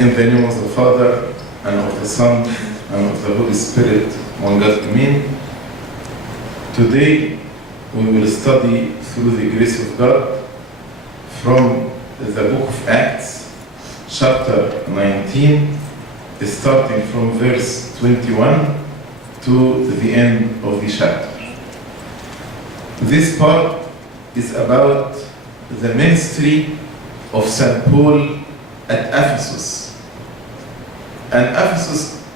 In the name of the Father, and of the Son, and of the Holy Spirit, one God, Amen. Today, we will study through the grace of God from the book of Acts, chapter 19, starting from verse 21 to the end of the chapter. This part is about the ministry of St. Paul at Ephesus. And Ephesus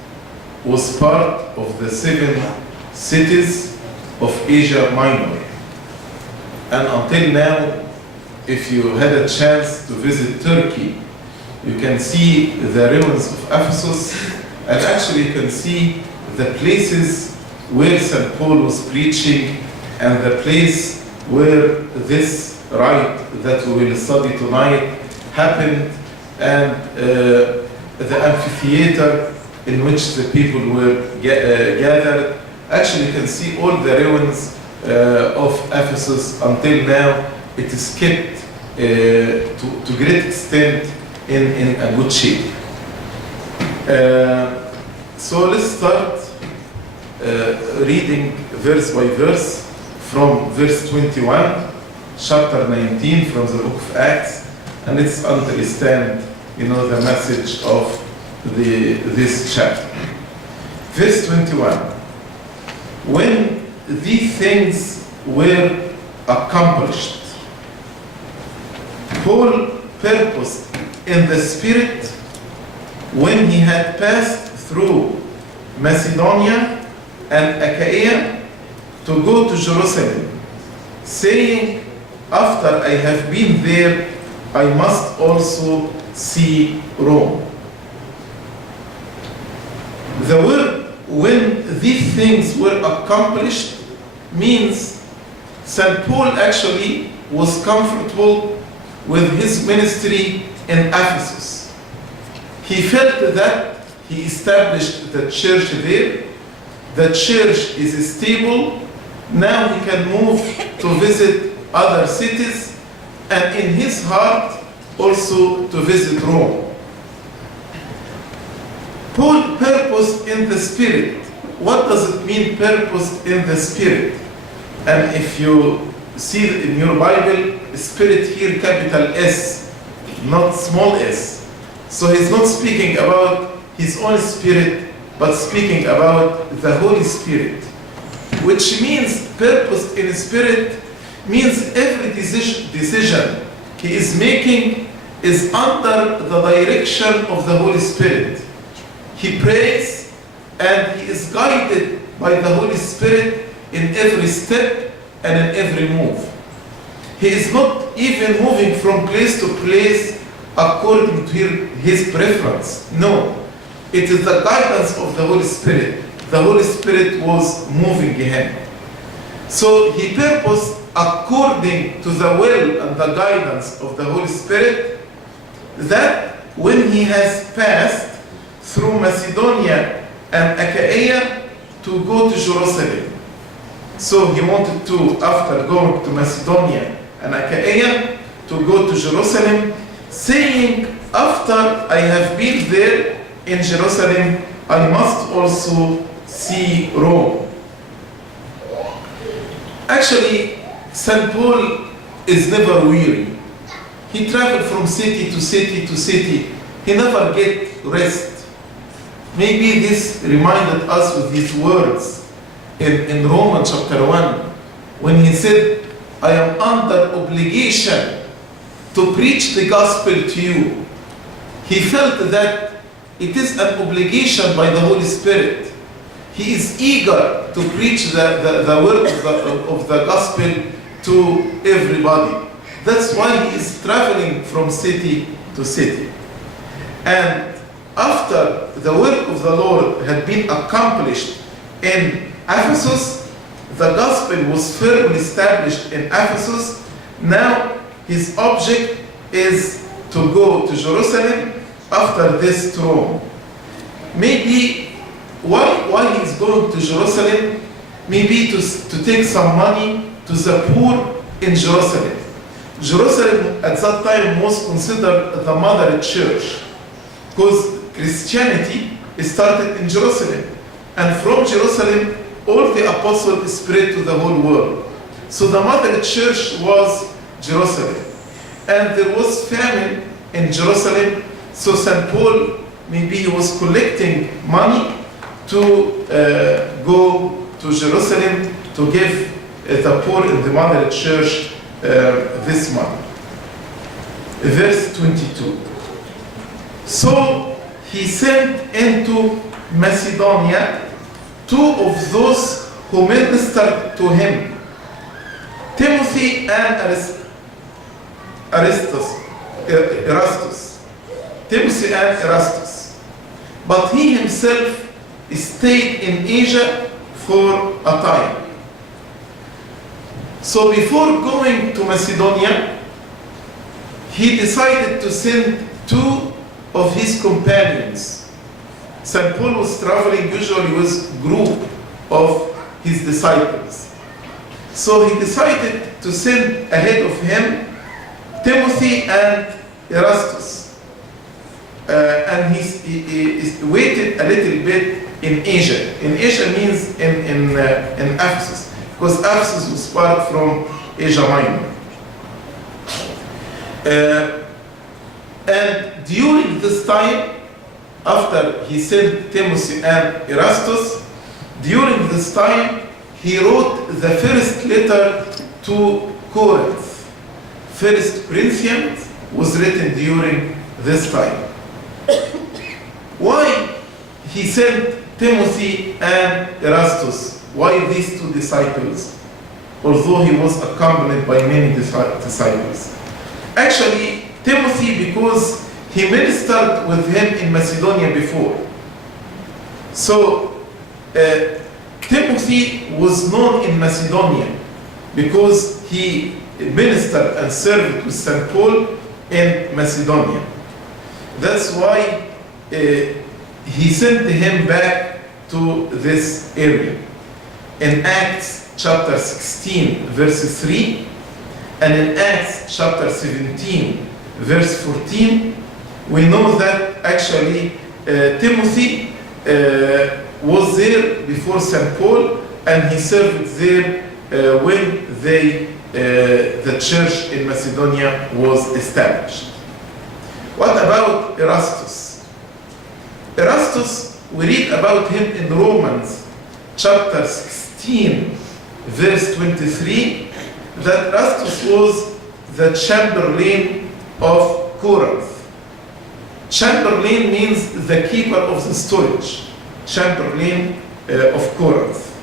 was part of the 7 cities of Asia Minor. And until now, if you had a chance to visit Turkey, you can see the ruins of Ephesus, and actually you can see the places where St. Paul was preaching, and the place where this rite that we will study tonight happened, and the amphitheater in which the people were gathered. Actually, you can see all the ruins of Ephesus. Until now, it is kept to great extent in a good shape. So let's start reading verse by verse from verse 21, chapter 19 from the book of Acts, and let's understand, the message of this chapter. Verse 21. When these things were accomplished, Paul purposed in the Spirit, when he had passed through Macedonia and Achaia, to go to Jerusalem, saying, after I have been there, I must also see Rome. The word "when these things were accomplished" means St. Paul actually was comfortable with his ministry in Ephesus. He felt that he established the church there. The church is stable. Now he can move to visit other cities, and in his heart also to visit Rome. Paul purposed in the Spirit. What does it mean, purposed in the Spirit? And if you see in your Bible, Spirit here, capital S, not small s. So he's not speaking about his own spirit, but speaking about the Holy Spirit. Which means purposed in Spirit means every decision he is making is under the direction of the Holy Spirit. He prays and he is guided by the Holy Spirit in every step and in every move. He is not even moving from place to place according to his preference. No, it is the guidance of the Holy Spirit. The Holy Spirit was moving him. So he purposed according to the will and the guidance of the Holy Spirit, that when he has passed through Macedonia and Achaia, to go to Jerusalem. So he wanted to, after going to Macedonia and Achaia, to go to Jerusalem, saying, after I have been there in Jerusalem, I must also see Rome. Actually, St. Paul is never weary. He traveled from city to city to city. He never get rest. Maybe this reminded us with his words in Romans chapter 1, when he said, I am under obligation to preach the gospel to you. He felt that it is an obligation by the Holy Spirit. He is eager to preach the word of the gospel to everybody. That's why he is traveling from city to city. And after the work of the Lord had been accomplished in Ephesus, the gospel was firmly established in Ephesus. Now his object is to go to Jerusalem, after this to Rome. Maybe why he's going to Jerusalem? Maybe to take some money to the poor in Jerusalem. Jerusalem at that time was considered the mother church. Because Christianity started in Jerusalem. And from Jerusalem, all the apostles spread to the whole world. So the mother church was Jerusalem. And there was famine in Jerusalem. So St. Paul, maybe he was collecting money to go to Jerusalem to give the poor in the mother church this money. Verse 22. So he sent into Macedonia 2 of those who ministered to him, Timothy and Erastus. Timothy and Erastus. But he himself stayed in Asia for a time. So before going to Macedonia, he decided to send 2 of his companions. St. Paul was traveling usually with a group of his disciples. So he decided to send ahead of him Timothy and Erastus. And he waited a little bit in Asia. In Asia means in Ephesus, because Ephesus was part from Asia Minor. And during this time, after he sent Timothy and Erastus, during this time, he wrote the first letter to Corinth. First Corinthians was written during this time. Why he sent Timothy and Erastus? Why these 2 disciples? Although he was accompanied by many disciples. Actually, Timothy, because he ministered with him in Macedonia before. So, Timothy was known in Macedonia because he ministered and served with St. Paul in Macedonia. That's why he sent him back to this area. In Acts chapter 16, verse 3, and in Acts chapter 17, verse 14, we know that actually Timothy was there before St. Paul, and he served there when the church in Macedonia was established. What about Erastus? Erastus, we read about him in Romans chapter 16, verse 23, that Erastus was the chamberlain of Corinth. Chamberlain means the keeper of the storage. Chamberlain of Corinth.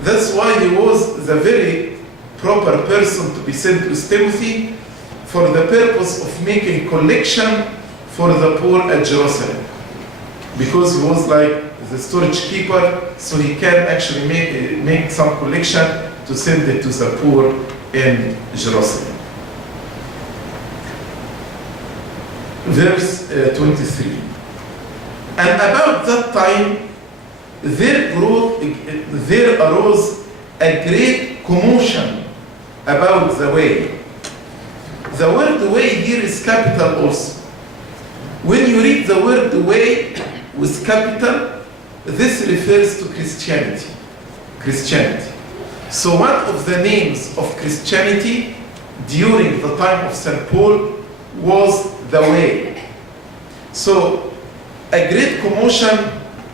That's why he was the very proper person to be sent with Timothy for the purpose of making collection for the poor at Jerusalem. Because he was like the storage keeper, so he can actually make some collection to send it to the poor in Jerusalem. Verse 23. And about that time, there arose a great commotion about the way. The word way here is capital also. When you read the word way with capital, this refers to Christianity. Christianity. So one of the names of Christianity during the time of St. Paul was the way. So a great commotion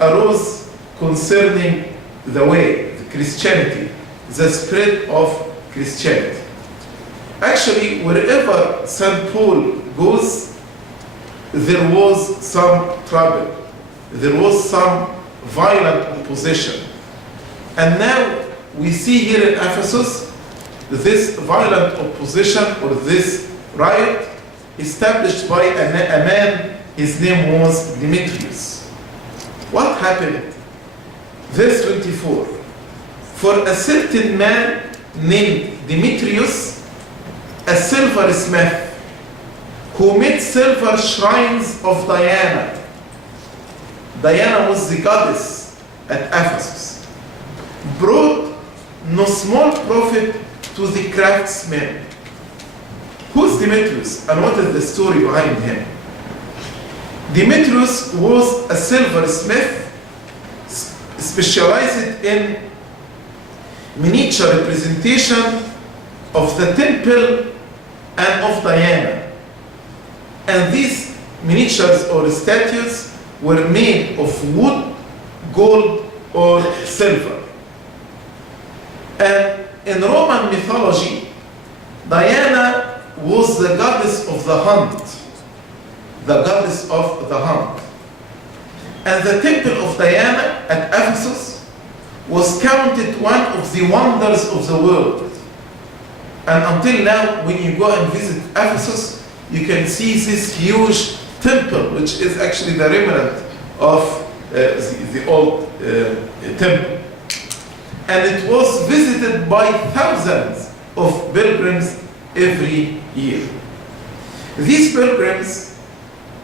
arose concerning the way, the Christianity, the spread of Christianity. Actually, wherever St. Paul goes, there was some trouble. There was some violent opposition. And now we see here in Ephesus this violent opposition or this riot established by a man, his name was Demetrius. What happened? Verse 24. For a certain man named Demetrius, a silversmith, who made silver shrines of Diana. Diana was the goddess at Ephesus. Brought no small profit to the craftsmen. Who's Demetrius and what is the story behind him? Demetrius was a silversmith specialized in miniature representation of the temple and of Diana. And these miniatures or statues were made of wood, gold, or silver. And in Roman mythology, Diana was the goddess of the hunt. The goddess of the hunt. And the temple of Diana at Ephesus was counted one of the wonders of the world. And until now, when you go and visit Ephesus, you can see this huge temple, which is actually the remnant of the old temple. And it was visited by thousands of pilgrims every year. These pilgrims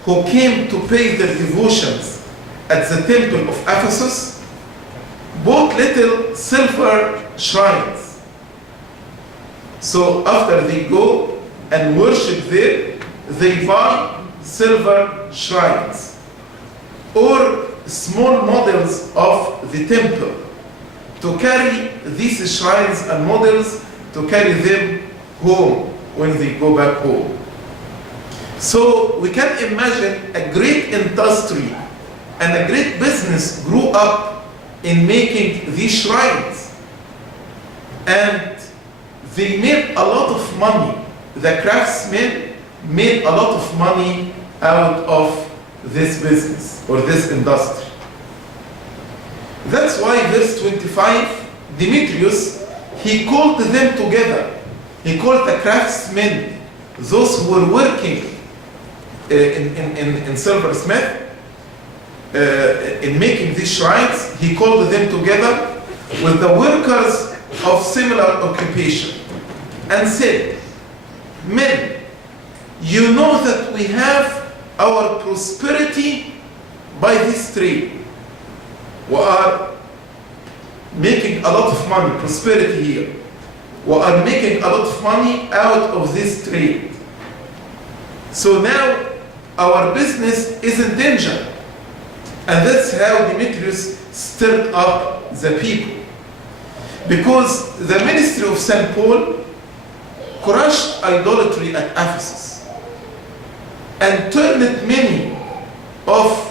who came to pay their devotions at the temple of Ephesus bought little silver shrines. So after they go and worship there, they buy silver shrines or small models of the temple to carry these shrines and models to carry them home when they go back home. So we can imagine a great industry and a great business grew up in making these shrines. And they made a lot of money. The craftsmen made a lot of money out of this business or this industry. That's why verse 25, Demetrius, he called them together. He called the craftsmen, those who were working in silversmith, in making these shrines, he called them together with the workers of similar occupation and said, "Men, you know that we have our prosperity by this trade. We are making a lot of money, prosperity here. We are making a lot of money out of this trade. So now our business is in danger." And that's how Demetrius stirred up the people. Because the ministry of St. Paul crushed idolatry at Ephesus and turned many of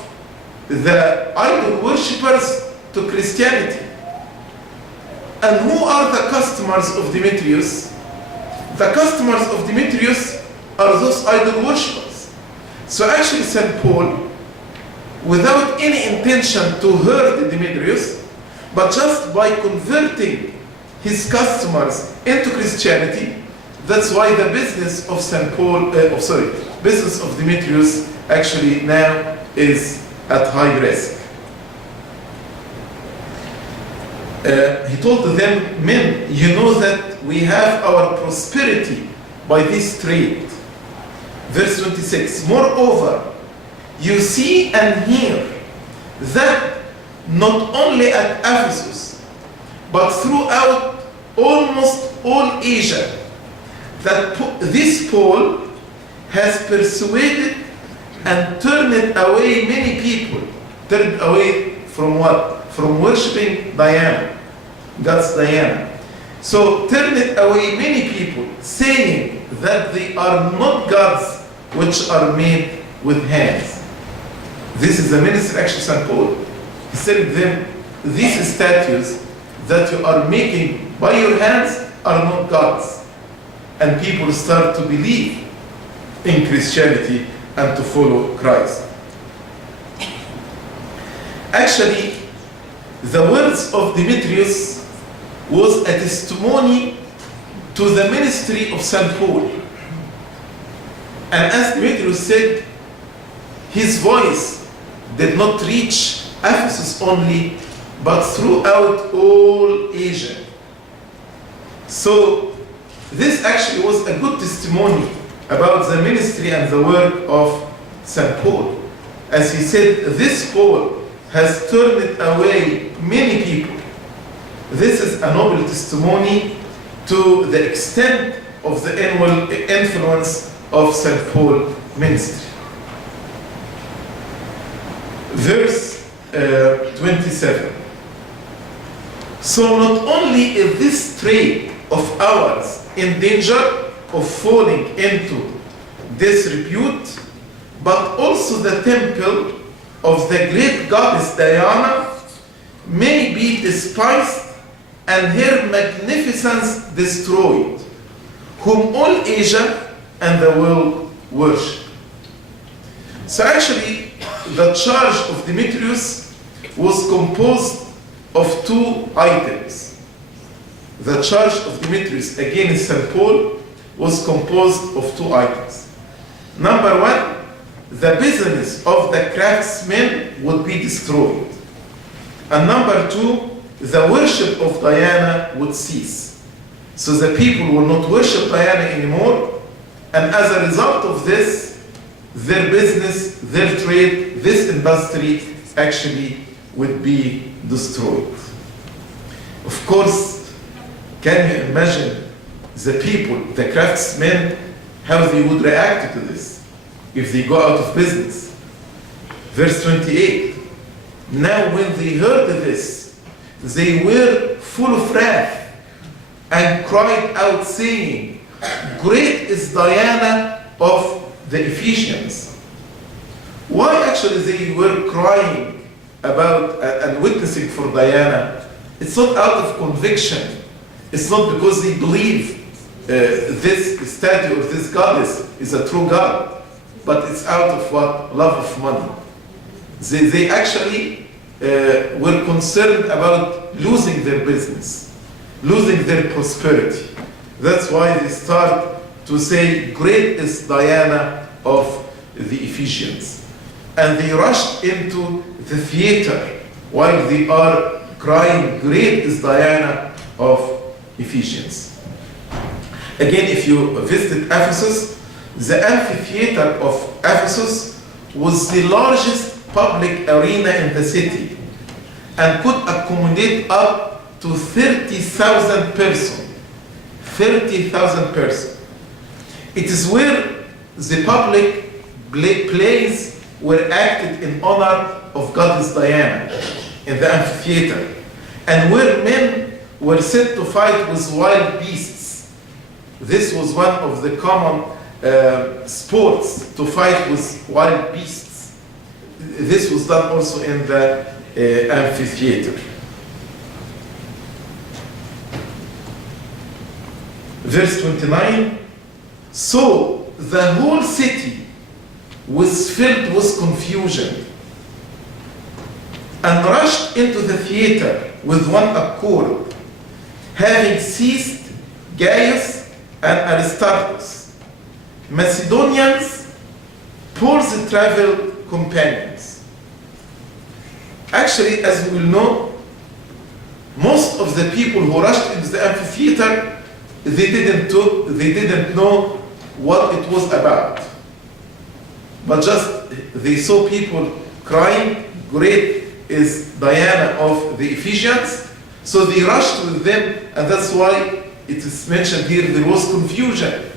the idol worshippers to Christianity. And who are the customers of Demetrius? The customers of Demetrius are those idol worshippers. So actually St. Paul, without any intention to hurt Demetrius, but just by converting his customers into Christianity, that's why the business of St. Paul, business of Demetrius actually now is at high risk. He told them, "Men, you know that we have our prosperity by this trade." Verse 26, "Moreover, you see and hear that not only at Ephesus, but throughout almost all Asia, that this Paul has persuaded and turned away many people." Turned away from what? From worshiping Diana, God's Diana. So turned away many people, saying that they are not gods which are made with hands. This is the ministry actually St. Paul. He said to them, these statues that you are making by your hands are not gods. And people start to believe in Christianity and to follow Christ. Actually, the words of Demetrius was a testimony to the ministry of St. Paul. And as Demetrius said, his voice did not reach Ephesus only, but throughout all Asia. So this actually was a good testimony about the ministry and the work of St. Paul. As he said, this Paul has turned away many people. This is a noble testimony to the extent of the influence of St. Paul ministry. Verse 27. So not only is this trade of ours in danger of falling into disrepute, but also the temple of the great goddess Diana may be despised and her magnificence destroyed, whom all Asia and the world worship. So actually, the charge of Demetrius was composed of two items. The charge of Demetrius against St. Paul was composed of two items. Number one, the business of the craftsmen would be destroyed. And number two, the worship of Diana would cease. So the people will not worship Diana anymore, and as a result of this, their business, their trade, this industry actually would be destroyed. Of course, can you imagine the people, the craftsmen, how they would react to this if they go out of business? Verse 28. Now when they heard this, they were full of wrath and cried out, saying, Great is Diana of the Ephesians. Why actually they were crying about and witnessing for Diana? It's not out of conviction. It's not because they believe this statue of this goddess is a true god, but it's out of what? Love of money. They actually were concerned about losing their business, losing their prosperity. That's why they start to say, Great is Diana of the Ephesians. And they rushed into the theater while they are crying, Great is Diana of Ephesians. Again, if you visited Ephesus, the amphitheater of Ephesus was the largest public arena in the city and could accommodate up to 30,000 persons. 30,000 persons. It is where the public plays were acted in honor of goddess Diana in the amphitheater, and where men were said to fight with wild beasts. This was one of the common sports, to fight with wild beasts. This was done also in the amphitheater. Verse 29, so the whole city was filled with confusion and rushed into the theater with one accord, having seized Gaius and Aristarchus, Macedonians, Paul's travel companions. Actually, as we will know, most of the people who rushed into the amphitheater, they didn't know what it was about. But just they saw people crying, Great is Diana of the Ephesians. So they rushed with them, and that's why it is mentioned here there was confusion.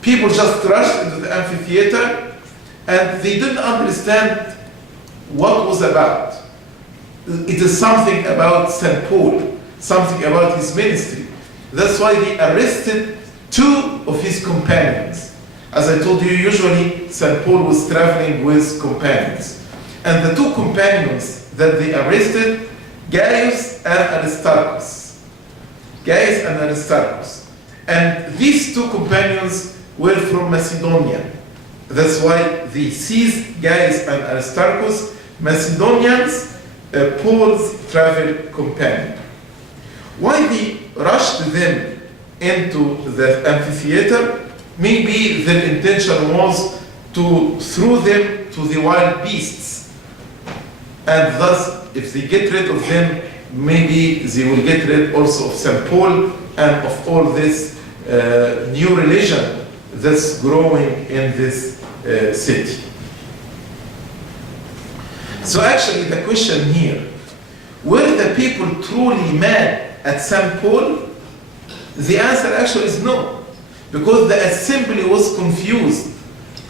People just rushed into the amphitheater and they didn't understand what was about. It is something about St. Paul, something about his ministry. That's why they arrested two of his companions. As I told you, usually St. Paul was traveling with companions. And the two companions that they arrested, Gaius and Aristarchus. Gaius and Aristarchus. And these two companions were from Macedonia. That's why they seized Gaius and Aristarchus, Macedonians, Paul's travel companion. Why they rushed them into the amphitheater? Maybe their intention was to throw them to the wild beasts. And thus, if they get rid of them, maybe they will get rid also of St. Paul and of all this new religion that's growing in this city. So actually the question here, were the people truly mad at St. Paul? The answer actually is no, because the assembly was confused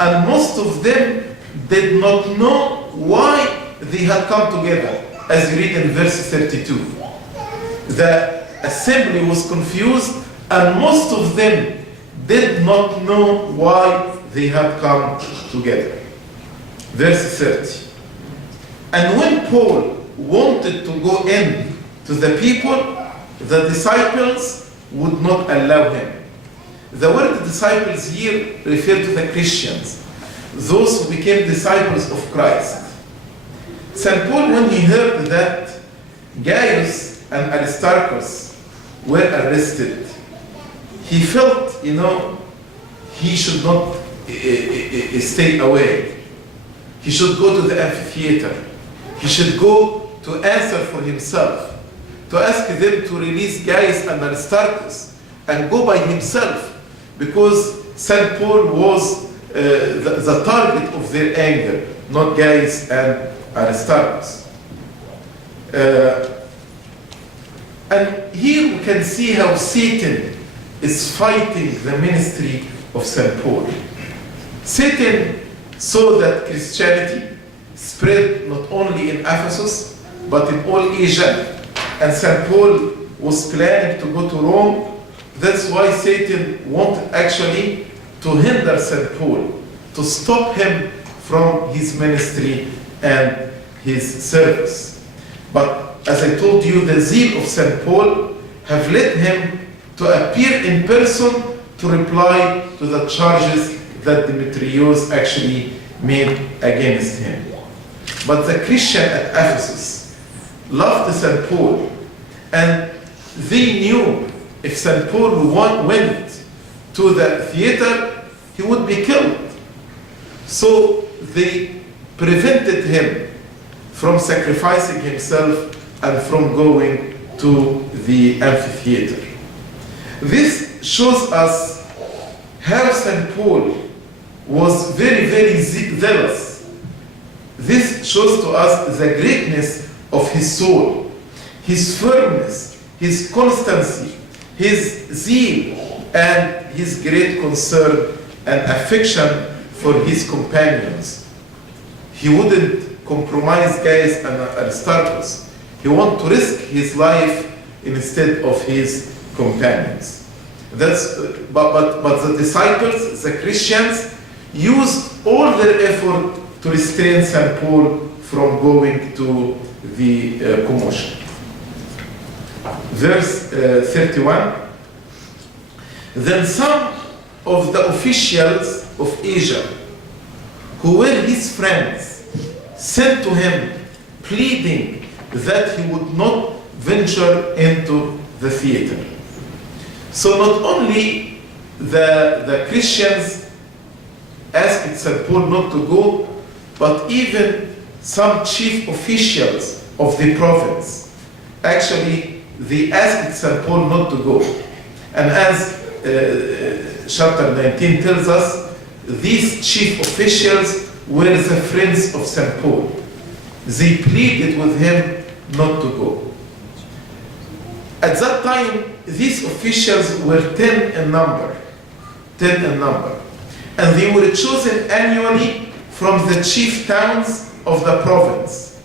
and most of them did not know why they had come together, as you read in verse 32. The assembly was confused, and most of them did not know why they had come together. Verse 30. And when Paul wanted to go in to the people, the disciples would not allow him. The word disciples here refer to the Christians, those who became disciples of Christ. St. Paul, when he heard that Gaius and Aristarchus were arrested, he felt, he should not stay away. He should go to the amphitheater. He should go to answer for himself, to ask them to release Gaius and Aristarchus and go by himself, because St. Paul was the target of their anger, not Gaius and Aristarchus. And here we can see how Satan is fighting the ministry of St. Paul. Satan saw that Christianity spread not only in Ephesus, but in all Asia. And St. Paul was planning to go to Rome. That's why Satan wanted actually to hinder St. Paul, to stop him from his ministry and his service. But as I told you, the zeal of St. Paul have led him to appear in person to reply to the charges that Demetrius actually made against him. But the Christian at Ephesus loved St. Paul, and they knew if St. Paul went to the theater, he would be killed. So they prevented him from sacrificing himself and from going to the amphitheater. This shows us how St. Paul was very, very zealous. This shows to us the greatness of his soul, his firmness, his constancy, his zeal, and his great concern and affection for his companions. He wouldn't compromise Gaius and Aristarchus. He wanted to risk his life instead of his companions. But the disciples, the Christians, used all their effort to restrain St. Paul from going to the commotion. Verse 31. Then some of the officials of Asia, who were his friends, sent to him, pleading that he would not venture into the theater. So not only the Christians asked St. Paul not to go, but even some chief officials of the province, actually, they asked St. Paul not to go. And as chapter 19 tells us, these chief officials were the friends of St. Paul. They pleaded with him not to go. At that time, these officials were 10 in number. And they were chosen annually from the chief towns of the province.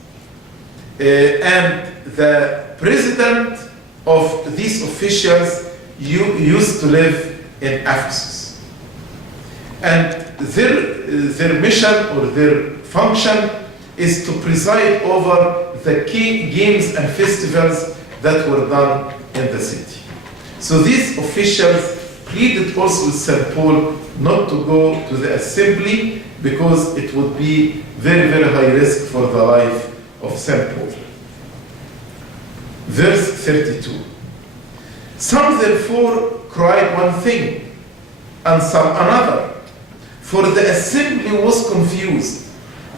And the president of these officials used to live in Ephesus. And their mission or their function is to preside over the key games and festivals that were done in the city. So these officials pleaded also with St. Paul not to go to the assembly because it would be very, very high risk for the life of St. Paul. Verse 32. Some therefore cried one thing, and some another, for the assembly was confused,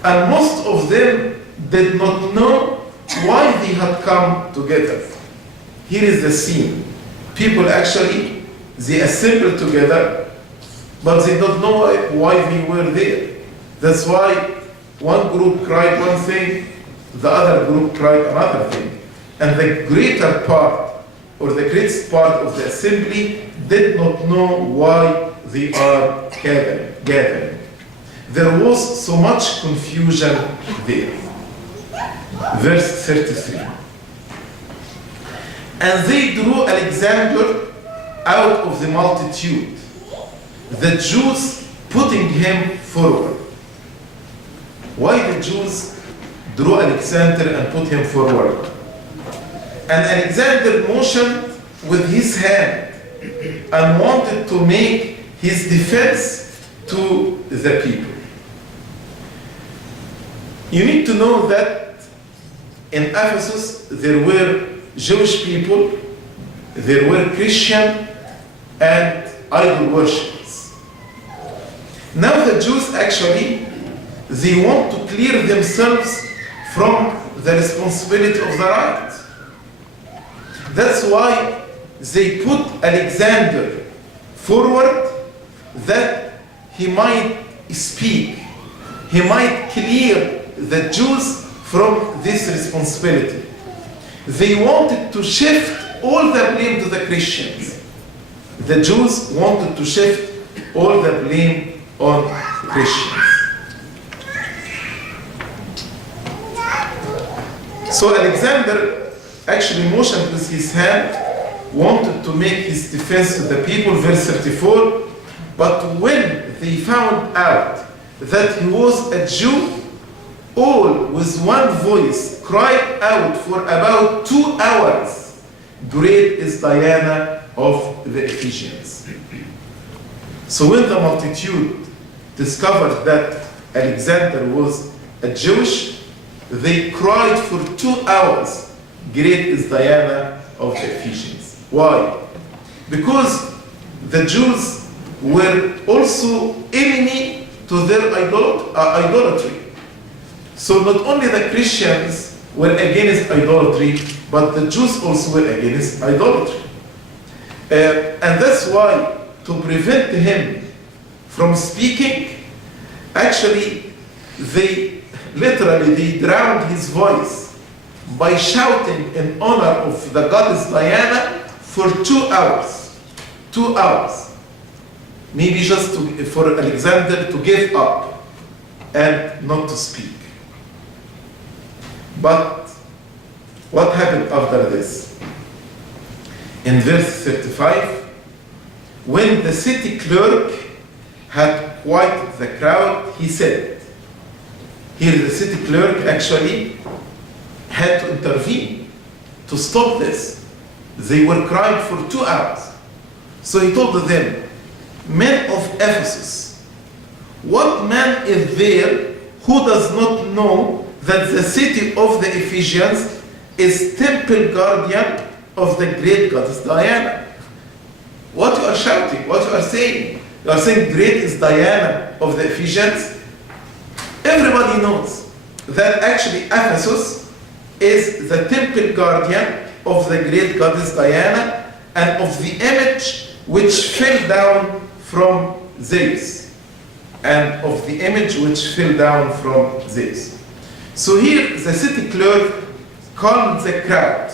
and most of them did not know why they had come together. Here is the scene. People actually, they assembled together, but they don't know why they were there. That's why one group cried one thing, the other group cried another thing. And the greater part, or the greatest part of the assembly did not know why they are gathering. There was so much confusion there. Verse 33. And they drew Alexander out of the multitude, the Jews putting him forward. Why the Jews drew Alexander and put him forward? And Alexander motioned with his hand and wanted to make his defense to the people. You need to know that in Ephesus there were Jewish people, there were Christian and idol worshippers. Now the Jews actually, they want to clear themselves from the responsibility of the right. That's why they put Alexander forward, that he might speak, he might clear the Jews from this responsibility. They wanted to shift all the blame to the Christians. The Jews wanted to shift all the blame on Christians. So Alexander actually motioned with his hand, wanted to make his defense to the people, verse 34. But when they found out that he was a Jew, all with one voice cried out for about 2 hours, "Great is Diana of the Ephesians." So when the multitude discovered that Alexander was a Jewish, they cried for 2 hours, "Great is Diana of the Ephesians." Why? Because the Jews were also enemy to their idolatry. So not only the Christians were against idolatry, but the Jews also were against idolatry. And that's why, to prevent him from speaking, actually they drowned his voice by shouting in honor of the goddess Diana for 2 hours. 2 hours. Maybe just for Alexander to give up and not to speak. But what happened after this? In verse 35, when the city clerk had quieted the crowd, he said, here the city clerk actually had to intervene to stop this. They were crying for 2 hours. So he told them, "Men of Ephesus, what man is there who does not know that the city of the Ephesians is temple guardian of the great goddess Diana?" What you are shouting, what you are saying? You are saying great is Diana of the Ephesians? Everybody knows that actually Ephesus is the temple guardian of the great goddess Diana and of the image which fell down from Zeus. And of the image which fell down from Zeus. So here the city clerk calmed the crowd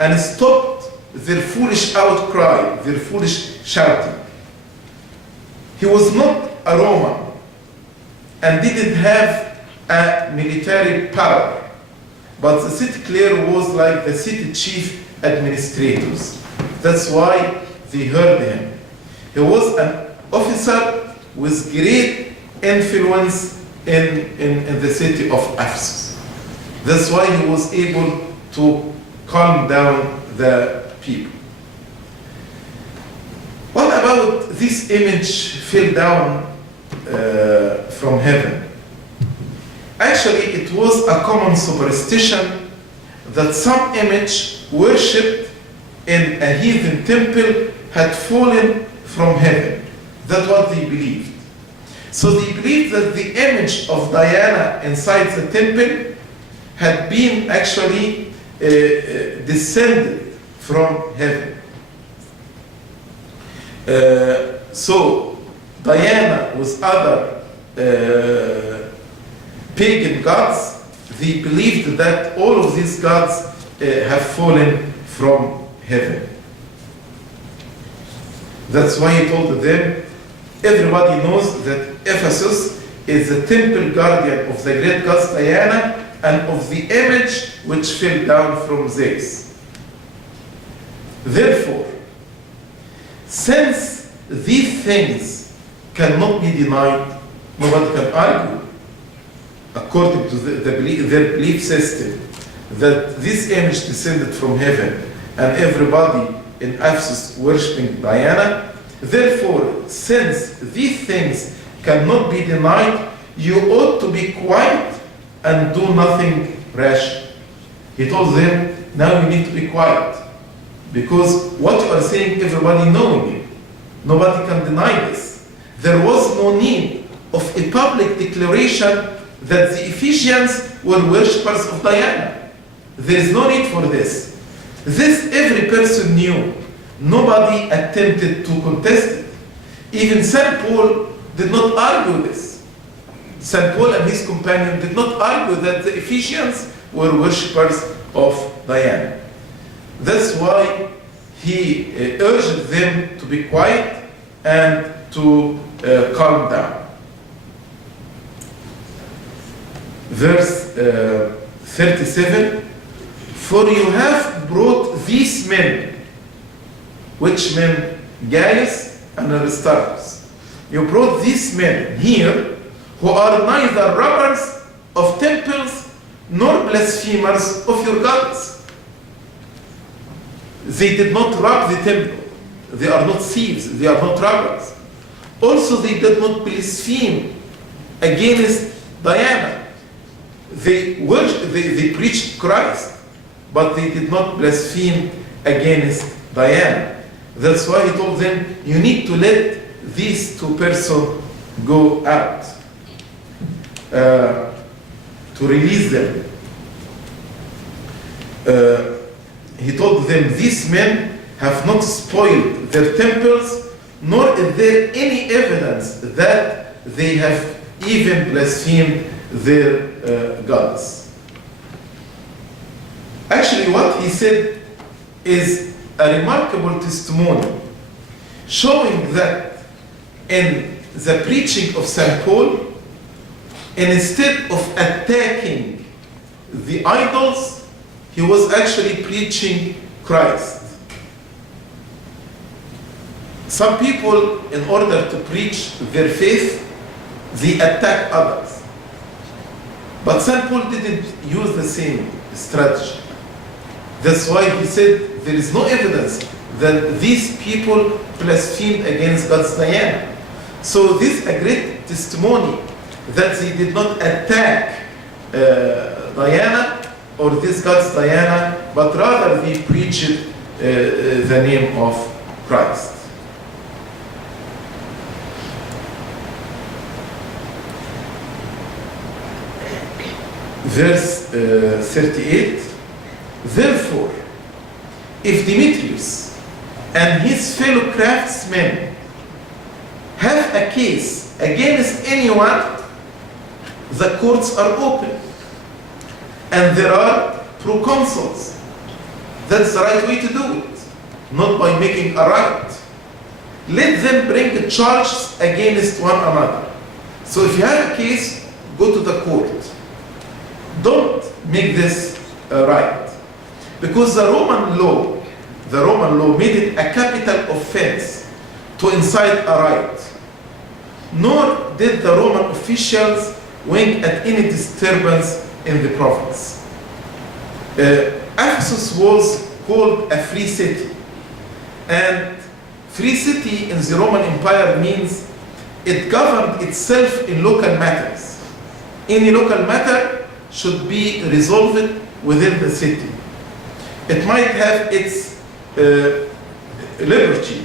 and stopped their foolish outcry, their foolish shouting. He was not a Roman and didn't have a military power, but the city clerk was like the city chief administrators. That's why they heard him. He was an officer with great influence in the city of Ephesus. That's why he was able to calm down the people. What about this image fell down from heaven? Actually, it was a common superstition that some image worshipped in a heathen temple had fallen from heaven. That's what they believed. So they believed that the image of Diana inside the temple had been actually descended from heaven. So Diana with other pagan gods, they believed that all of these gods have fallen from heaven. That's why he told them, everybody knows that Ephesus is the temple guardian of the great goddess Diana, and of the image which fell down from Zeus. Therefore, since these things cannot be denied, nobody can argue, according to their belief system, that this image descended from heaven and everybody in Ephesus worshipping Diana. Therefore, since these things cannot be denied, you ought to be quiet and do nothing rash. He told them, now you need to be quiet, because what you are saying, everybody knowing it. Nobody can deny this. There was no need of a public declaration that the Ephesians were worshippers of Diana. There is no need for this. This every person knew. Nobody attempted to contest it. Even St. Paul did not argue this. St. Paul and his companion did not argue that the Ephesians were worshippers of Diana. That's why he urged them to be quiet and to calm down. Verse 37, for you have brought these men. Which men? Gaius and Aristarchus. You brought these men here who are neither robbers of temples nor blasphemers of your gods. They did not rob the temple. They are not thieves. They are not robbers. Also, they did not blaspheme against Diana. They preached Christ, but they did not blaspheme against Diana. That's why he told them, you need to let these two persons go out, to release them. He told them, these men have not spoiled their temples, nor is there any evidence that they have even blasphemed their gods. Actually, what he said is a remarkable testimony, showing that in the preaching of St. Paul, instead of attacking the idols, he was actually preaching Christ. Some people, in order to preach their faith, they attack others. But St. Paul didn't use the same strategy. That's why he said there is no evidence that these people blasphemed against God's Diana. So this is a great testimony that they did not attack Diana or this God's Diana, but rather they preached the name of Christ. Verse 38, therefore, if Demetrius and his fellow craftsmen have a case against anyone, the courts are open. And there are proconsuls. That's the right way to do it, not by making a riot. Let them bring charges against one another. So if you have a case, go to the court. Don't make this a riot. Because the Roman law made it a capital offense to incite a riot. Nor did the Roman officials wink at any disturbance in the province. Ephesus was called a free city. And free city in the Roman Empire means it governed itself in local matters. Any local matter should be resolved within the city. It might have its liberty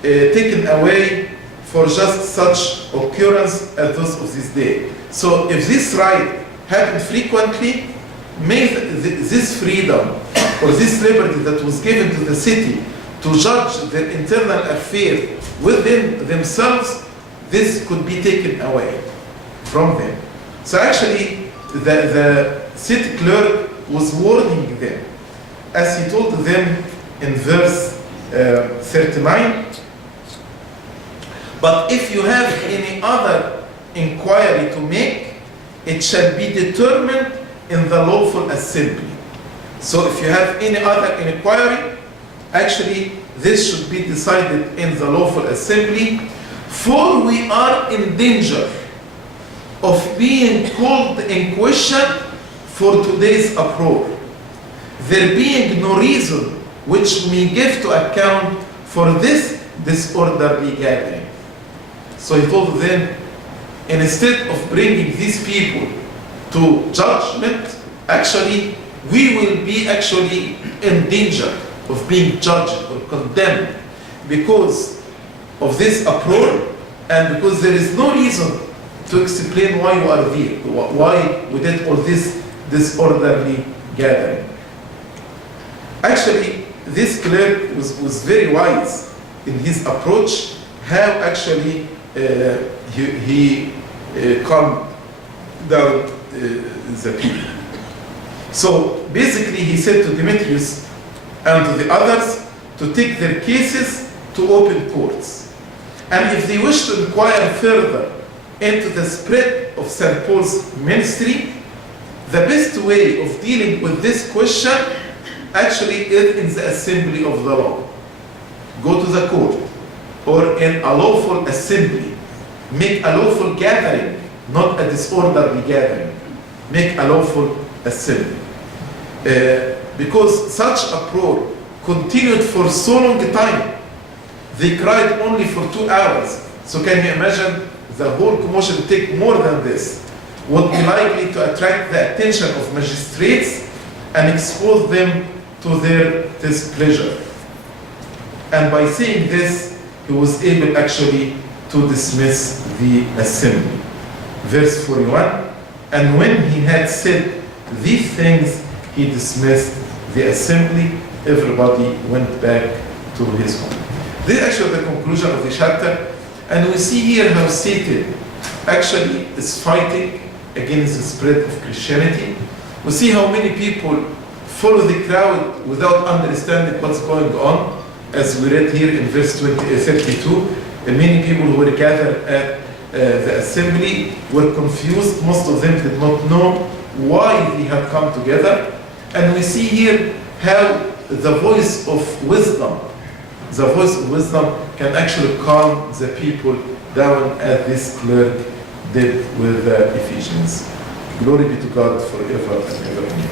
taken away for just such occurrence as those of this day. So if this right happened frequently, may this freedom or this liberty that was given to the city to judge their internal affairs within themselves, this could be taken away from them. So actually, the city clerk was warning them, as he told them in verse 39, but if you have any other inquiry to make, it shall be determined in the lawful assembly. So if you have any other inquiry, actually this should be decided in the lawful assembly, for we are in danger of being called in question for today's uproar, there being no reason which we give to account for this disorderly gathering. So he told them, instead of bringing these people to judgment, actually we will be actually in danger of being judged or condemned because of this uproar, and because there is no reason to explain why you are there, why we did all this disorderly gathering. Actually, this clerk was very wise in his approach, how actually he calmed down the people. So basically he said to Demetrius and to the others to take their cases to open courts. And if they wish to inquire further into the spread of St. Paul's ministry, the best way of dealing with this question actually is in the assembly of the law. Go to the court or in a lawful assembly. Make a lawful gathering, not a disorderly gathering. Make a lawful assembly. Because such uproar continued for so long a time. They cried only for 2 hours. So can you imagine the whole commotion take more than this? Would be likely to attract the attention of magistrates and expose them to their displeasure. And by saying this, he was able actually to dismiss the assembly. Verse 41, and when he had said these things, he dismissed the assembly. Everybody went back to his home. This is actually the conclusion of the chapter. And we see here how Satan actually is fighting against the spread of Christianity. We see how many people follow the crowd without understanding what's going on. As we read here in verse 32, many people who were gathered at the assembly were confused. Most of them did not know why they had come together. And we see here how the voice of wisdom can actually calm the people down, as this clerk did with the Ephesians. Glory be to God forever and ever. Amen.